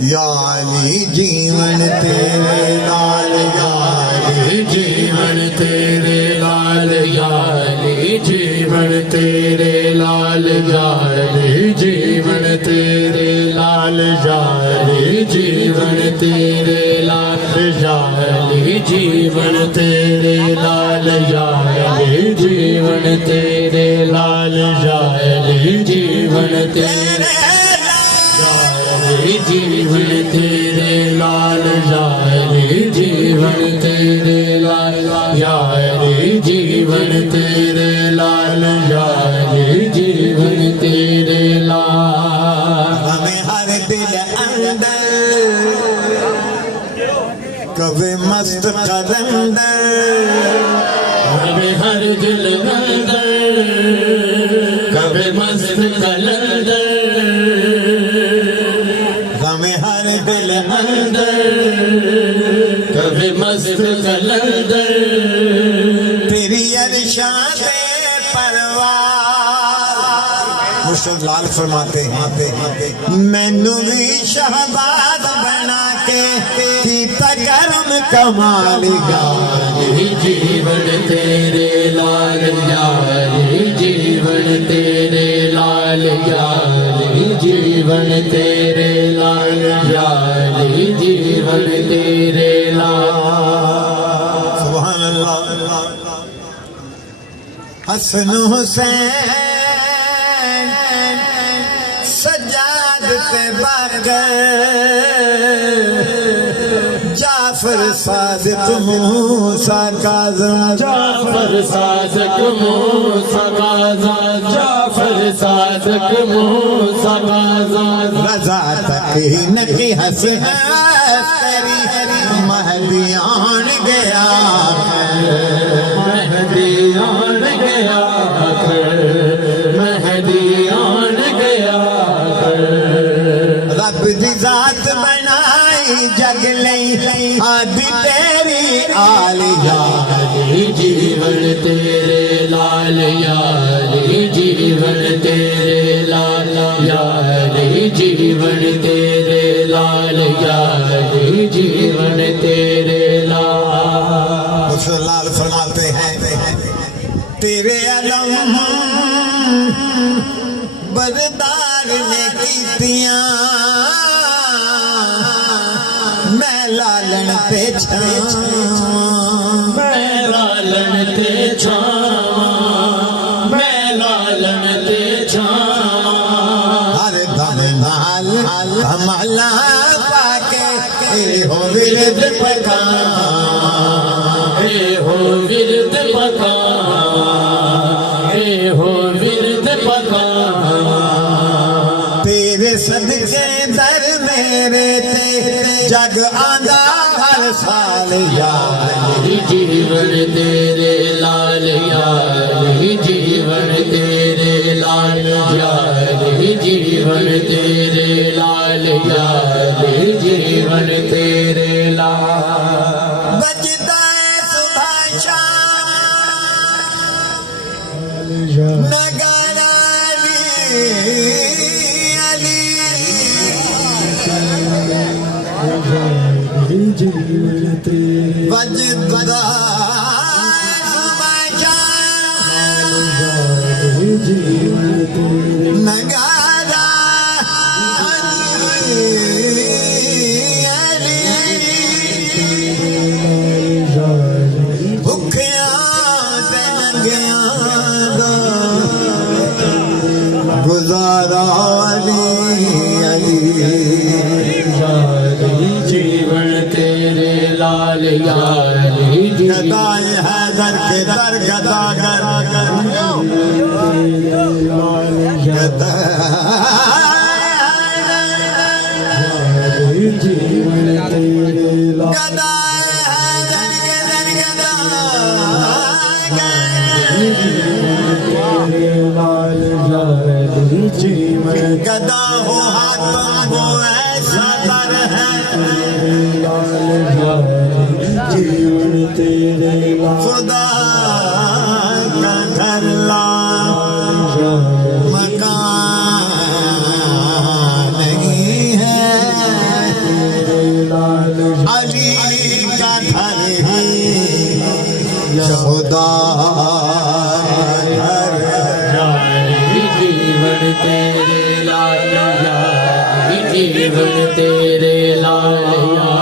یا علی جیون تیرے لال یا علی جیون تیرے لال یا علی جیون تیرے لال یا علی جیون تیرے لال یا علی جیون تیرے لال یا علی جیون تیرے لال یا علی جیون تیرے لال یا علی جیون تیرے جیون تیرے لال یا علی جیون تیرے لال یا علی جیون تیرے لال یا علی جیون تیرے لال ہمیں ہر دل اندر کبھی مست قلندر ہمیں ہر دل اندر کبھی مست قلندر ہمیں ہر دل اندر کبھی مست قلندر تیری ارشاد پرواز مشتاق لال فرماتے ہیں مینوں بھی شہباز بنا کے کیتا کرم کمال گا جیون تیرے لال یا علی جیون تیرے لال یا علی جیون تیرے لال یا علی جیون تیرے لال سبحان اللہ حسن حسین سجاد پہ باگر جعفر صادق موسیٰ کاظم جعفر صادق موسیٰ کاظم جعفر صادق موسیٰ کاظم رضا تقین کی حسن تیری مہدی آن گیا مہدی آن گیا مہدی آن گیا رب دی ذات بنائی جگ لئی آدھی تیری آل یا علی جیون تیرے لال یا علی جیون تیرے لال یا علی جیون تیرے لال یا علی جیون تیرے لال رسول اللہ فرماتے ہیں تیرے علم بردار نے کیتیاں میں لالن پہ چھاں میں لالن تے چھاں میں لالن تے چھاں ہر دم نال ہمالا پاکے اے ہو ورد پکان اے ہو ورد پکان اے ہو ورد پکان تیرے صدقے در میرے تے جگ آندہ ہر سال یا علی جیون تیرے لال یا علی جیون تیرے لال یا علی جیون تیرے لال یا علی جیون تیرے لال بجتا ہے صبح شام نگارا علی بجتا ہے صبح شام نگارا گزارا علی جیون تیرے لال یا علی گدائے حیدر کے در گداگر گدا ہو ہاتھ ہو ایسا در ہے خدا کا گھر لا مکان نہیں ہے ولی کا گھر ہے خدا گھر جیون تیرے لال جیون تیرے لال